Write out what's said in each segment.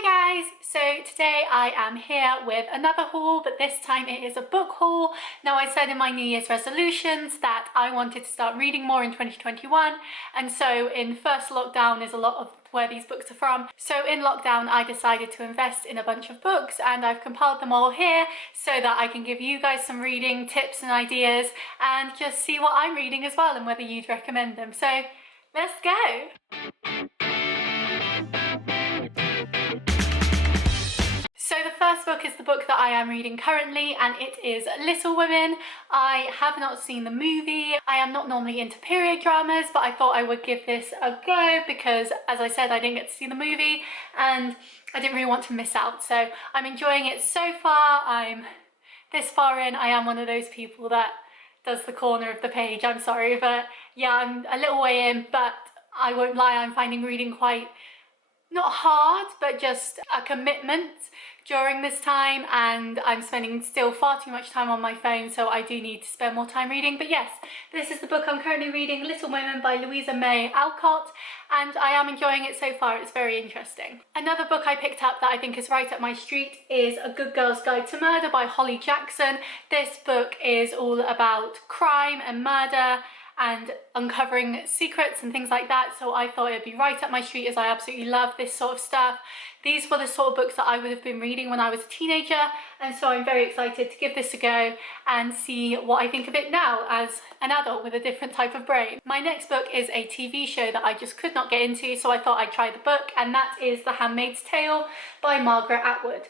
Hi guys! So today I am here with another haul, but this time it is a book haul. Now, I said in my New Year's resolutions that I wanted to start reading more in 2021, and so in first lockdown is a lot of where these books are from. So in lockdown I decided to invest in a bunch of books, and I've compiled them all here so that I can give you guys some reading tips and ideas and just see what I'm reading as well and whether you'd recommend them. So let's go! So the first book is the book that I am reading currently, and it is Little Women. I have not seen the movie. I am not normally into period dramas, but I thought I would give this a go because, as I said, I didn't get to see the movie and I didn't really want to miss out. So I'm enjoying it so far. I'm this far in. I am one of those people that does the corner of the page. I'm sorry, but yeah, I'm a little way in, but I won't lie, I'm finding reading quite not hard, but just a commitment during this time, and I'm spending still far too much time on my phone, so I do need to spend more time reading. But yes, this is the book I'm currently reading, Little Women by Louisa May Alcott, and I am enjoying it so far. It's very interesting. Another book I picked up that I think is right up my street is A Good Girl's Guide to Murder by Holly Jackson. This book is all about crime and murder and uncovering secrets and things like that, so I thought it'd be right up my street as I absolutely love this sort of stuff. These were the sort of books that I would have been reading when I was a teenager, and so I'm very excited to give this a go and see what I think of it now as an adult with a different type of brain. My next book is a TV show that I just could not get into, so I thought I'd try the book, and that is The Handmaid's Tale by Margaret Atwood.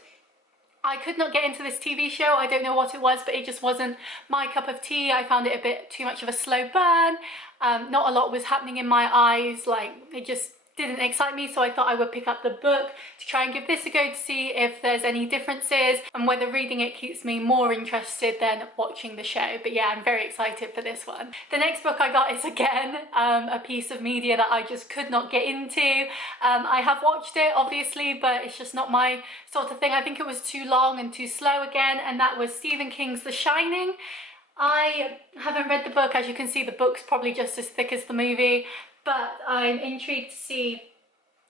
I could not get into this TV show. I don't know what it was, but it just wasn't my cup of tea. I found it a bit too much of a slow burn. Not a lot was happening in my eyes. Like, it just didn't excite me, so I thought I would pick up the book to try and give this a go to see if there's any differences and whether reading it keeps me more interested than watching the show. But yeah, I'm very excited for this one. The next book I got is again a piece of media that I just could not get into. I have watched it obviously, but it's just not my sort of thing. I think it was too long and too slow again, and that was Stephen King's The Shining. I haven't read the book. As you can see, the book's probably just as thick as the movie, but I'm intrigued to see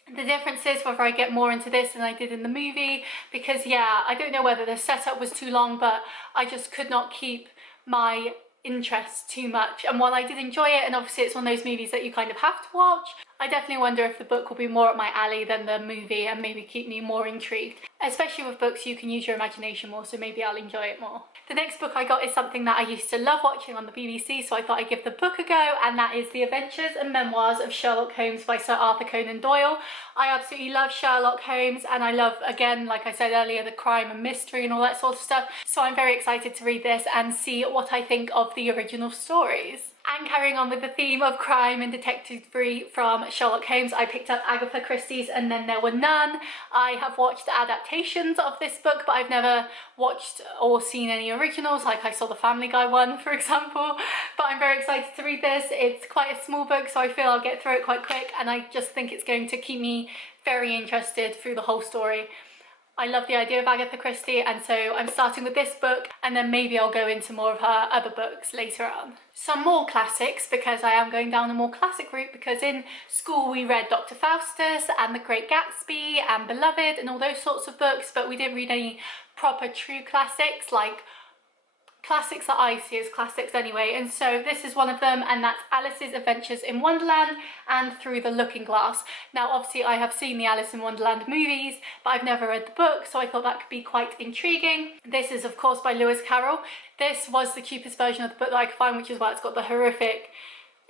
the differences, whether I get more into this than I did in the movie, because yeah, I don't know whether the setup was too long, but I just could not keep my interest too much. And while I did enjoy it, and obviously it's one of those movies that you kind of have to watch, I definitely wonder if the book will be more up my alley than the movie and maybe keep me more intrigued. Especially with books, you can use your imagination more, so maybe I'll enjoy it more. The next book I got is something that I used to love watching on the BBC, so I thought I'd give the book a go, and that is The Adventures and Memoirs of Sherlock Holmes by Sir Arthur Conan Doyle. I absolutely love Sherlock Holmes, and I love, again, like I said earlier, the crime and mystery and all that sort of stuff, so I'm very excited to read this and see what I think of the original stories. And carrying on with the theme of crime and detectivery from Sherlock Holmes, I picked up Agatha Christie's And Then There Were None. I have watched adaptations of this book, but I've never watched or seen any originals, like I saw the Family Guy one, for example. But I'm very excited to read this. It's quite a small book, so I feel I'll get through it quite quick, and I just think it's going to keep me very interested through the whole story. I love the idea of Agatha Christie, and so I'm starting with this book, and then maybe I'll go into more of her other books later on. Some more classics, because I am going down a more classic route, because in school we read Dr. Faustus and The Great Gatsby and Beloved and all those sorts of books, but we didn't read any proper true classics, like classics that I see as classics anyway, and so this is one of them, and that's Alice's Adventures in Wonderland and Through the Looking Glass. Now obviously I have seen the Alice in Wonderland movies, but I've never read the book, so I thought that could be quite intriguing. This is of course by Lewis Carroll. This was the cheapest version of the book that I could find, which is why it's got the horrific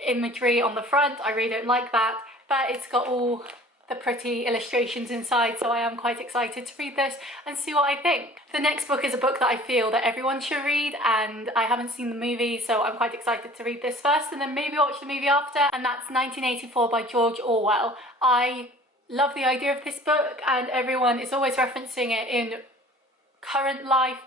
imagery on the front. I really don't like that, but it's got all the pretty illustrations inside, so I am quite excited to read this and see what I think. The next book is a book that I feel that everyone should read, and I haven't seen the movie, so I'm quite excited to read this first and then maybe watch the movie after, and that's 1984 by George Orwell. I love the idea of this book, and everyone is always referencing it in current life,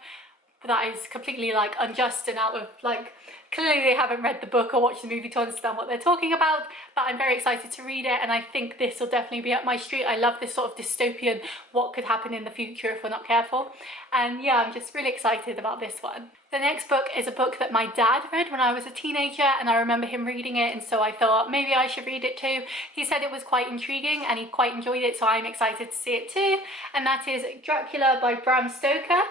that is completely like unjust and out of like, clearly they haven't read the book or watched the movie to understand what they're talking about, but I'm very excited to read it, and I think this will definitely be up my street. I love this sort of dystopian, what could happen in the future if we're not careful, and yeah, I'm just really excited about this one. The next book is a book that my dad read when I was a teenager, and I remember him reading it, and so I thought maybe I should read it too. He said it was quite intriguing and he quite enjoyed it, so I'm excited to see it too, and that is Dracula by Bram Stoker.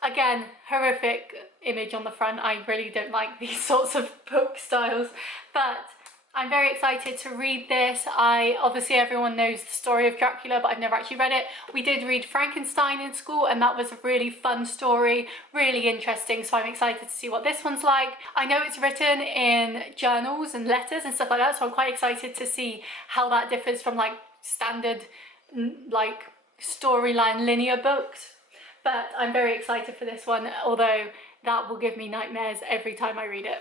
Again, horrific image on the front. I really don't like these sorts of book styles, but I'm very excited to read this. Obviously everyone knows the story of Dracula, but I've never actually read it. We did read Frankenstein in school, and that was a really fun story, really interesting, so I'm excited to see what this one's like. I know it's written in journals and letters and stuff like that, so I'm quite excited to see how that differs from like standard like storyline linear books. But I'm very excited for this one, although that will give me nightmares every time I read it.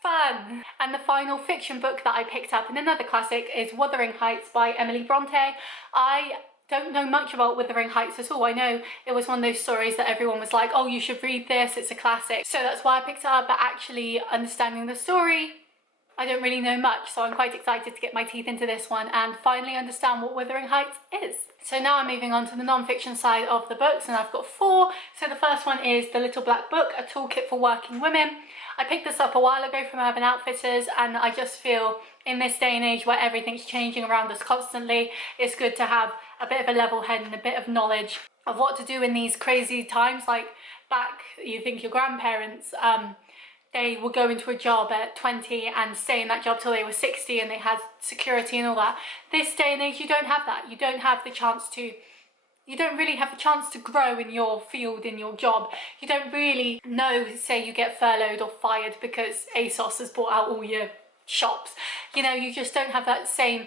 Fun! And the final fiction book that I picked up, and another classic, is Wuthering Heights by Emily Bronte. I don't know much about Wuthering Heights at all. I know it was one of those stories that everyone was like, oh, you should read this, it's a classic. So that's why I picked it up, but actually understanding the story, I don't really know much, so I'm quite excited to get my teeth into this one and finally understand what Wuthering Heights is. So now I'm moving on to the non-fiction side of the books, and I've got 4. So the first one is The Little Black Book, A Toolkit for Working Women. I picked this up a while ago from Urban Outfitters, and I just feel in this day and age where everything's changing around us constantly, it's good to have a bit of a level head and a bit of knowledge of what to do in these crazy times. Like back, you think your grandparents, they would go into a job at 20 and stay in that job till they were 60, and they had security and all that. This day and age, you don't have that. You don't have the chance to, you don't really have the chance to grow in your field, in your job. You don't really know, say you get furloughed or fired because ASOS has bought out all your shops. You know, you just don't have that same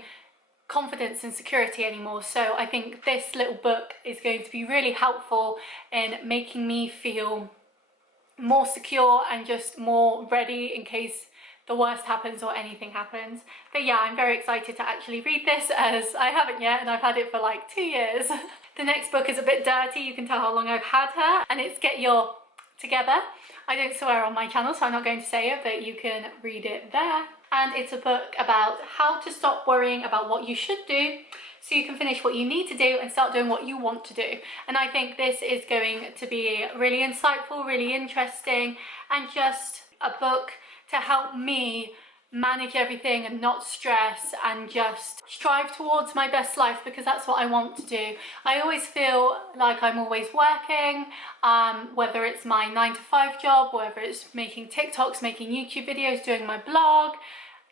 confidence and security anymore. So I think this little book is going to be really helpful in making me feel more secure and just more ready in case the worst happens or anything happens. But yeah, I'm very excited to actually read this, as I haven't yet and I've had it for like 2 years. The next book is a bit dirty, you can tell how long I've had her, and it's Get Your Together. I don't swear on my channel, so I'm not going to say it, but you can read it there. And it's a book about how to stop worrying about what you should do so you can finish what you need to do and start doing what you want to do. And I think this is going to be really insightful, really interesting, and just a book to help me manage everything and not stress and just strive towards my best life, because that's what I want to do. I always feel like I'm always working, whether it's my 9-to-5 job, whether it's making TikToks, making YouTube videos, doing my blog,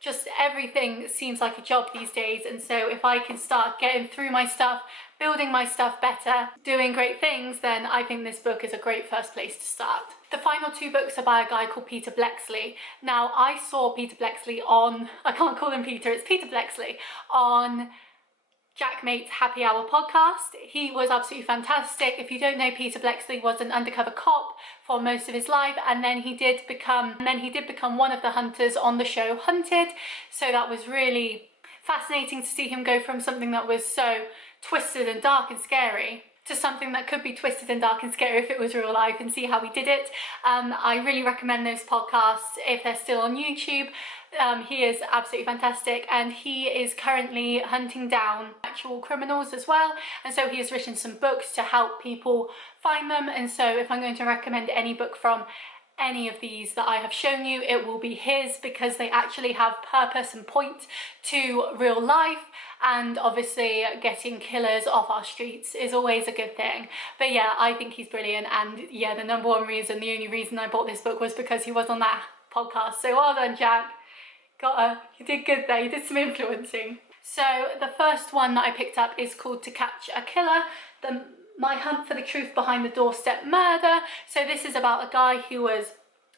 just everything seems like a job these days. And so if I can start getting through my stuff, building my stuff better, doing great things, then I think this book is a great first place to start. The final 2 books are by a guy called Peter Bleksley. Now, I saw Peter Bleksley on, I can't call him Peter, it's Peter Bleksley, on Jackmate's Happy Hour podcast. He was absolutely fantastic. If you don't know, Peter Bleksley was an undercover cop for most of his life, and then he did become one of the hunters on the show Hunted. So that was really fascinating to see him go from something that was so twisted and dark and scary to something that could be twisted and dark and scary if it was real life, and see how he did it. I really recommend those podcasts if they're still on YouTube. He is absolutely fantastic, and he is currently hunting down actual criminals as well, and so he has written some books to help people find them. And so if I'm going to recommend any book from any of these that I have shown you, it will be his, because they actually have purpose and point to real life, and obviously getting killers off our streets is always a good thing. But yeah, I think he's brilliant, and yeah, the number one reason, the only reason I bought this book was because he was on that podcast. So well done, Jack. You did good there, you did some influencing. So the first one that I picked up is called To Catch a Killer, My Hunt for the Truth Behind the Doorstep Murder. So this is about a guy who was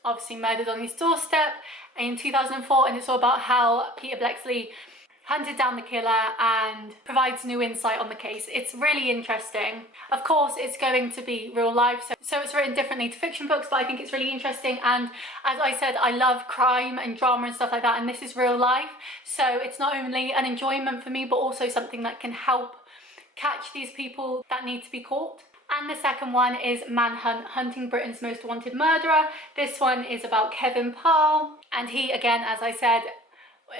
obviously murdered on his doorstep in 2004, and it's all about how Peter Bleksley hunted down the killer and provides new insight on the case. It's really interesting. Of course, it's going to be real life, so it's written differently to fiction books, but I think it's really interesting. And as I said, I love crime and drama and stuff like that, and this is real life. So it's not only an enjoyment for me, but also something that can help catch these people that need to be caught. And the second one is Manhunt, Hunting Britain's Most Wanted Murderer. This one is about Kevin Parle, and he, again, as I said,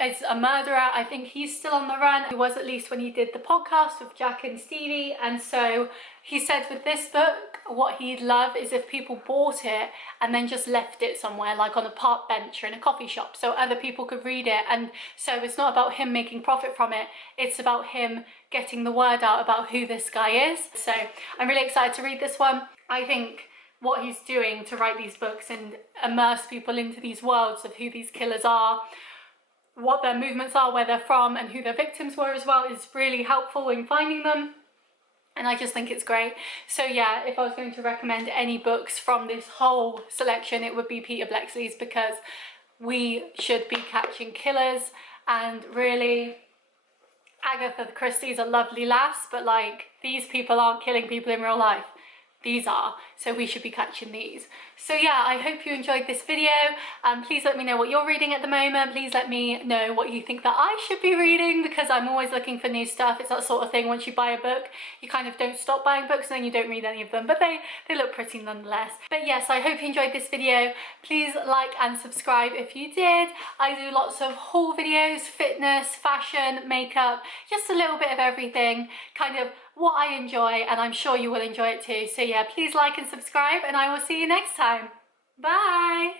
is a murderer. I think he's still on the run. He was, at least when he did the podcast with Jack and Stevie. And so he said with this book, what he'd love is if people bought it and then just left it somewhere, like on a park bench or in a coffee shop, so other people could read it. And so it's not about him making profit from it, it's about him getting the word out about who this guy is. So I'm really excited to read this one. I think what he's doing to write these books and immerse people into these worlds of who these killers are, what their movements are, where they're from, and who their victims were as well, is really helpful in finding them. And I just think it's great. So yeah, if I was going to recommend any books from this whole selection, it would be Peter Bleksley's, because we should be catching killers. And really, Agatha Christie's a lovely lass, but like, these people aren't killing people in real life. These are, so we should be catching these. So yeah, I hope you enjoyed this video. Please let me know what you're reading at the moment. Please let me know what you think that I should be reading, because I'm always looking for new stuff. It's that sort of thing, once you buy a book, you kind of don't stop buying books and then you don't read any of them, but they look pretty nonetheless. But yes, I hope you enjoyed this video. Please like and subscribe if you did. I do lots of haul videos, fitness, fashion, makeup, just a little bit of everything, kind of what I enjoy, and I'm sure you will enjoy it too. So yeah, please like and subscribe, and I will see you next time. Bye!